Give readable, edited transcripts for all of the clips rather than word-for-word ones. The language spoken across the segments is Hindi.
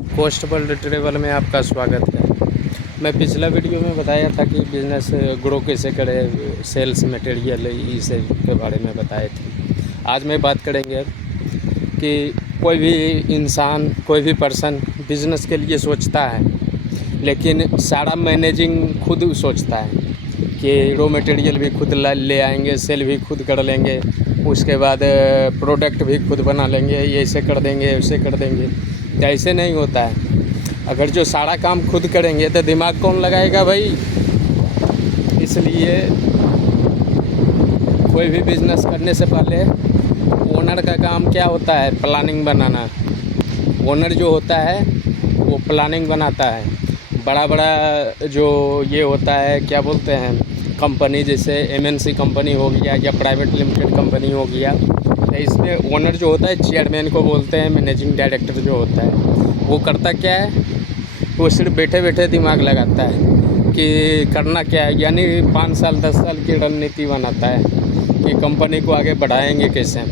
कोस्ट वर्ल्ड ट्रेवल में आपका स्वागत है। मैं पिछला वीडियो में बताया था कि बिज़नेस ग्रो कैसे करें, सेल्स मटेरियल इस के बारे में बताए थे। आज मैं बात करेंगे कि कोई भी इंसान, कोई भी पर्सन बिज़नेस के लिए सोचता है, लेकिन सारा मैनेजिंग खुद सोचता है कि रॉ मटेरियल भी खुद ले आएंगे, सेल भी खुद कर लेंगे, उसके बाद प्रोडक्ट भी खुद बना लेंगे, ये ऐसे कर देंगे, वैसे कर देंगे। तो ऐसे नहीं होता है। अगर जो सारा काम खुद करेंगे तो दिमाग कौन लगाएगा भाई। इसलिए कोई भी बिज़नेस करने से पहले ओनर का काम क्या होता है, प्लानिंग बनाना। ओनर जो होता है वो प्लानिंग बनाता है। बड़ा बड़ा जो ये होता है, क्या बोलते हैं, कंपनी, जैसे एमएनसी कंपनी हो गया या प्राइवेट लिमिटेड कंपनी हो गया, तो इसमें ओनर जो होता है चेयरमैन को बोलते हैं। मैनेजिंग डायरेक्टर जो होता है वो करता क्या है, वो सिर्फ बैठे बैठे दिमाग लगाता है कि करना क्या है, यानी 5 साल 10 साल की रणनीति बनाता है कि कंपनी को आगे बढ़ाएंगे कैसे।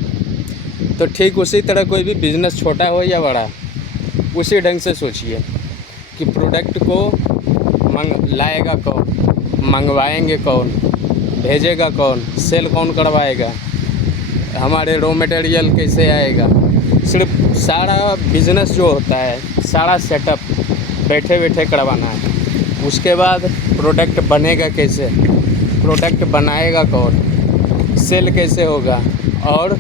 तो ठीक उसी तरह कोई भी बिज़नेस छोटा हो या बड़ा, उसी ढंग से सोचिए कि प्रोडक्ट को लाएगा कौन, मंगवाएंगे कौन, भेजेगा कौन, सेल कौन करवाएगा, हमारे रॉ मटेरियल कैसे आएगा। सिर्फ सारा बिज़नेस जो होता है, सारा सेटअप बैठे बैठे करवाना है। उसके बाद प्रोडक्ट बनेगा कैसे, प्रोडक्ट बनाएगा कौन, सेल कैसे होगा, और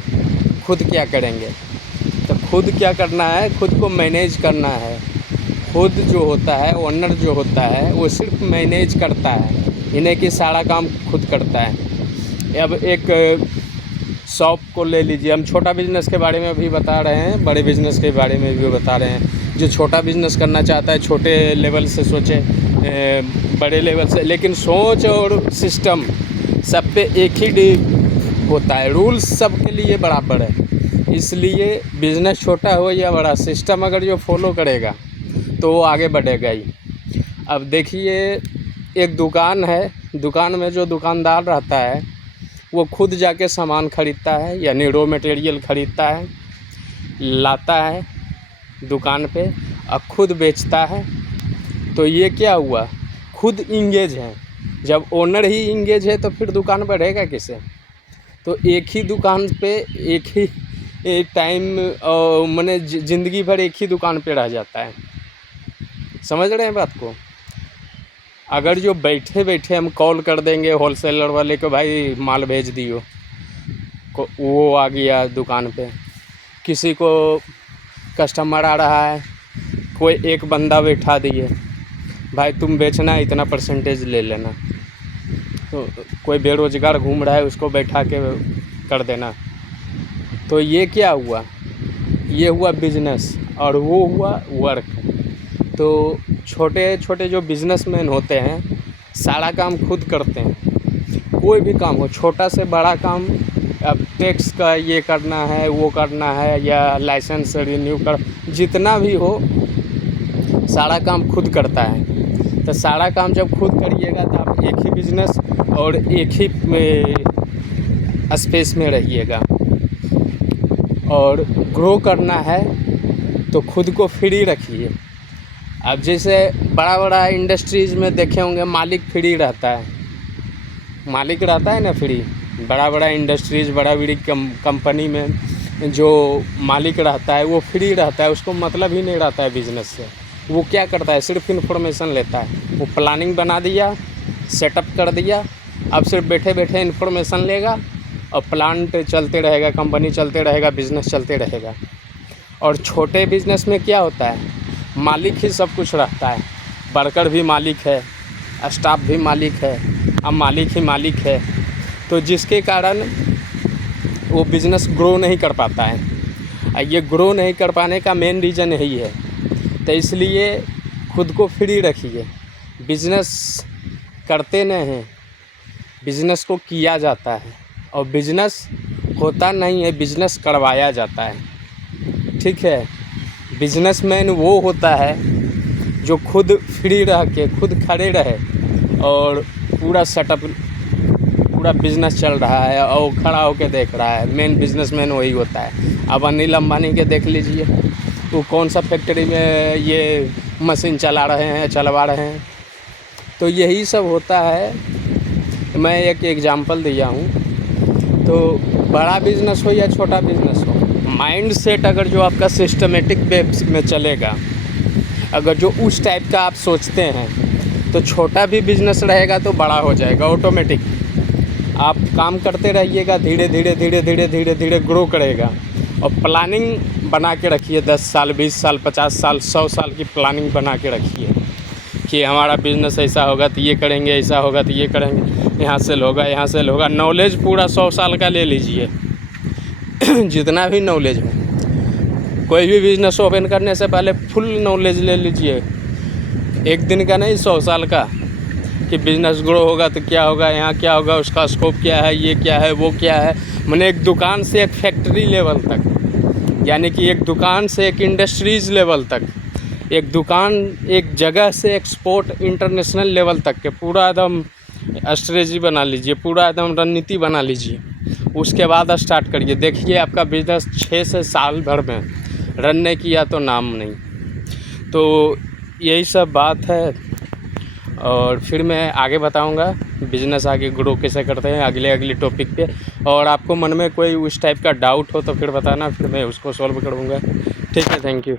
खुद क्या करेंगे। तो खुद क्या करना है, खुद को मैनेज करना है। खुद जो होता है, ओनर जो होता है, वो सिर्फ मैनेज करता है, इन्हें कि सारा काम खुद करता है। अब एक शॉप को ले लीजिए, हम छोटा बिज़नेस के बारे में भी बता रहे हैं, बड़े बिज़नेस के बारे में भी बता रहे हैं। जो छोटा बिज़नेस करना चाहता है छोटे लेवल से सोचे, बड़े लेवल से, लेकिन सोच और सिस्टम सब पे एक ही होता है, रूल्स सबके लिए बराबर है। इसलिए बिज़नेस छोटा हो या बड़ा, सिस्टम अगर जो फॉलो करेगा तो वो आगे बढ़ेगा ही। अब देखिए, एक दुकान है, दुकान में जो दुकानदार रहता है वो खुद जाके सामान ख़रीदता है, यानी रॉ मटेरियल ख़रीदता है, लाता है दुकान पे और खुद बेचता है। तो ये क्या हुआ, खुद इंगेज है। जब ओनर ही इंगेज है तो फिर दुकान बढ़ेगा कैसे। तो एक ही दुकान पे एक ही टाइम, माने ज़िंदगी भर एक ही दुकान पे रह जाता है। समझ रहे हैं बात को। अगर जो बैठे बैठे हम कॉल कर देंगे होलसेलर वाले को, भाई माल भेज दियो, वो आ गया दुकान पे, किसी को कस्टमर आ रहा है, कोई एक बंदा बैठा दिए, भाई तुम बेचना, इतना परसेंटेज ले लेना। तो कोई बेरोज़गार घूम रहा है, उसको बैठा के कर देना। तो ये क्या हुआ, ये हुआ बिजनेस और वो हुआ वर्क। तो छोटे छोटे जो बिज़नेसमैन होते हैं सारा काम खुद करते हैं। कोई भी काम हो, छोटा से बड़ा काम, अब टैक्स का ये करना है, वो करना है, या लाइसेंस रिन्यू कर, जितना भी हो सारा काम खुद करता है। तो सारा काम जब खुद करिएगा तो आप एक ही बिज़नेस और एक ही स्पेस में रहिएगा। और ग्रो करना है तो खुद को फ्री रखिए। अब जैसे बड़ा बड़ा इंडस्ट्रीज़ में देखे होंगे मालिक फ्री रहता है, मालिक रहता है ना फ्री। बड़ा बड़ा इंडस्ट्रीज़, बड़ा बड़ी कंपनी में जो मालिक रहता है वो फ्री रहता है, उसको मतलब ही नहीं रहता है बिज़नेस से। वो क्या करता है, सिर्फ इन्फॉर्मेशन लेता है। वो प्लानिंग बना दिया, सेटअप कर दिया, अब सिर्फ बैठे बैठे इन्फॉर्मेशन लेगा और प्लांट चलते रहेगा, कंपनी चलते रहेगा, बिज़नेस चलते रहेगा। और छोटे बिज़नेस में क्या होता है, मालिक ही सब कुछ रहता है। वर्कर भी मालिक है, स्टाफ भी मालिक है, अब मालिक ही मालिक है। तो जिसके कारण वो बिज़नेस ग्रो नहीं कर पाता है। ये ग्रो नहीं कर पाने का मेन रीज़न यही है। तो इसलिए खुद को फ्री रखिए। बिज़नेस करते नहीं हैं, बिज़नेस को किया जाता है, और बिज़नेस होता नहीं है, बिज़नेस करवाया जाता है। ठीक है। बिज़नेसमैन वो होता है जो खुद फ्री रह के, खुद खड़े रहे और पूरा सेटअप, पूरा बिज़नेस चल रहा है और खड़ा होकर देख रहा है। मेन बिज़नेसमैन वही होता है। अब अनिल अंबानी के देख लीजिए, वो कौन सा फैक्ट्री में ये मशीन चलवा रहे हैं। तो यही सब होता है। मैं एक एग्जांपल दिया हूँ। तो बड़ा बिज़नेस हो या छोटा बिज़नेस हो, माइंड सेट अगर जो आपका सिस्टमेटिक वे में चलेगा, अगर जो उस टाइप का आप सोचते हैं, तो छोटा भी बिज़नेस रहेगा तो बड़ा हो जाएगा ऑटोमेटिक। आप काम करते रहिएगा, धीरे धीरे धीरे धीरे धीरे धीरे ग्रो करेगा। और प्लानिंग बना के रखिए, 10 साल 20 साल 50 साल 100 साल की प्लानिंग बना के रखिए कि हमारा बिज़नेस ऐसा होगा तो ये करेंगे, ऐसा होगा तो ये करेंगे, यहाँ सेल होगा, यहाँ सेल होगा। नॉलेज पूरा 100 साल का ले लीजिए जितना भी नॉलेज हो। कोई भी बिज़नेस ओपन करने से पहले फुल नॉलेज ले लीजिए, एक दिन का नहीं 100 साल का, कि बिज़नेस ग्रो होगा तो क्या होगा, यहाँ क्या होगा, उसका स्कोप क्या है, ये क्या है, वो क्या है। मैंने एक दुकान से एक फैक्ट्री लेवल तक, यानी कि एक दुकान से एक इंडस्ट्रीज़ लेवल तक, एक दुकान एक जगह से एक्सपोर्ट इंटरनेशनल लेवल तक के पूरा एकदम स्ट्रेटजी बना लीजिए, पूरा एकदम रणनीति बना लीजिए। उसके बाद स्टार्ट करिए। देखिए आपका बिज़नेस 6 से साल भर में रन नहीं किया तो नाम नहीं। तो यही सब बात है। और फिर मैं आगे बताऊंगा बिज़नेस आगे ग्रो कैसे करते हैं अगले टॉपिक पे। और आपको मन में कोई उस टाइप का डाउट हो तो फिर बताना, फिर मैं उसको सॉल्व करूंगा। ठीक है, थैंक यू।